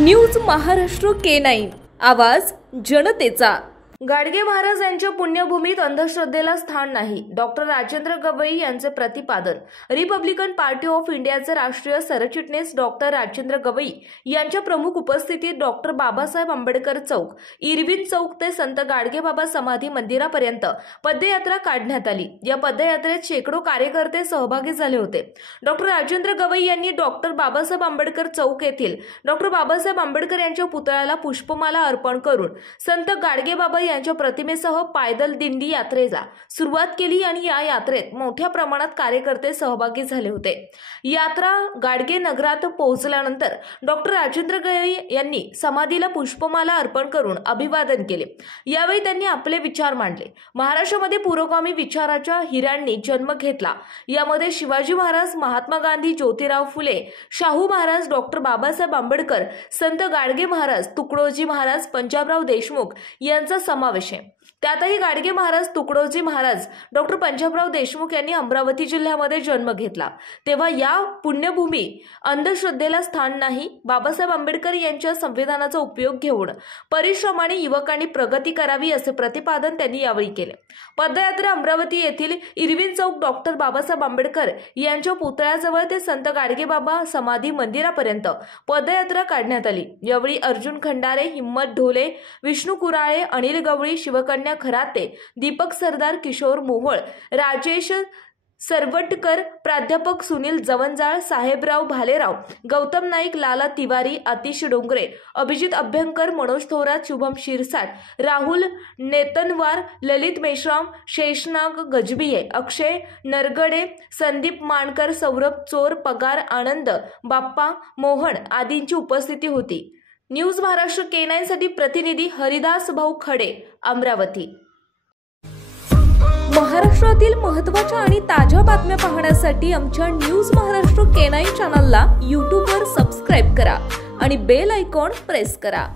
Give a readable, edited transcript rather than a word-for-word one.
News Maharashtra K9 आवाज जनतेचा। गाडगे महाराज यांच्या पुण्यभूमीत अंधश्रद्धेला स्थान नाही, डॉक्टर राजेंद्र गवई यांचे प्रतिपादन। रिपब्लिकन पार्टी ऑफ इंडियाचे राष्ट्रीय सरचिटणीस डॉक्टर राजेंद्र गवई यांच्या प्रमुख उपस्थितीत डॉक्टर बाबासाहेब आंबेडकर चौक, इरविन चौक ते संत गाडगेबाबा समाधी मंदिरापर्यंत पदयात्रा काढण्यात आली। या पदयात्रेत शेकडो कार्यकर्ते सहभागी झाले होते। डॉक्टर राजेंद्र गवई यांनी डॉक्टर बाबासाहेब आंबेडकर चौक येथील डॉक्टर बाबासाहेब आंबेडकर यांच्या पुतळ्याला पुष्पमाला अर्पण करून संत गाडगेबाबा यांच्या प्रतिमेसह पायदल दिंडी यात्रेला सुरुवात केली आणि या यात्रेत मोठ्या प्रमाणात कार्यकर्ते सहभागी झाले होते। यात्रा गाडगे नगरात पोहोचल्यानंतर डॉक्टर राजेंद्र गवई यांनी समाधीला पुष्पमाला अर्पण करून अभिवादन केले। यावेळी त्यांनी आपले विचार मांडले। महाराष्ट्रामध्ये पुरोगामी विचाराच्या हिऱ्यांनी जन्म घेतला। यामध्ये शिवाजी महाराज, महात्मा गांधी, ज्योतिराव फुले, शाहू महाराज, डॉक्टर बाबासाहेब आंबेडकर, संत गाडगे महाराज, तुकडोजी महाराज, पंजाबराव देशमुख यांचा समावेश आहे। त्यातही गाडगे महाराज, तुकडोजी महाराज, डॉक्टर पंजाबराव देशमुख यांनी अमरावती जिल्ह्यामध्ये जन्म घेतला। तेव्हा या पुण्यभूमी अंधश्रद्धेला स्थान नाही, बाबासाहेब आंबेडकर यांच्या संविधानाचा उपयोग घेऊन परिश्रमाने युवकांनी प्रगती करावी असे प्रतिपादन त्यांनी यावेळी केले। पदयात्रा अमरावती येथील इरविन चौक डॉक्टर बाबासाहेब आंबेडकर यांच्या पुतळ्याजवळ ते संत गाडगेबाबा समाधी मंदिरापर्यंत पदयात्रा काढण्यात आली। यावेळी अर्जुन खंडारे, हिम्मत ढोले, विष्णू कुराळे, अनिल गवळी, शिवकन्या खराते, दीपक सरदार, किशोर मोहोळ, राजेश सरवटकर, प्राध्यापक सुनील जवंजाळ, साहेबराव भालेराव, गौतम नाईक, लाला तिवारी, आतिश डोंगरे, अभिजित अभ्यंकर, मनोज थोरात, शुभम शिरसाट, राहुल नेतनवार, ललित मेश्राम, शेषनाग गजबिये, अक्षय नरगडे, संदीप मानकर, सौरभ चोर, पगार, आनंद बाप्पा, मोहन आदींची उपस्थिती होती। न्यूज महाराष्ट्र K9 साठी प्रतिनिधी हरिदास भाऊ खडे, अमरावती। महाराष्ट्रातील महत्त्वाच्या आणि ताज्या बातम्या पाहण्यासाठी आमच्या न्यूज महाराष्ट्र K9 चॅनलला YouTube वर सबस्क्राइब करा आणि बेल आयकॉन प्रेस करा।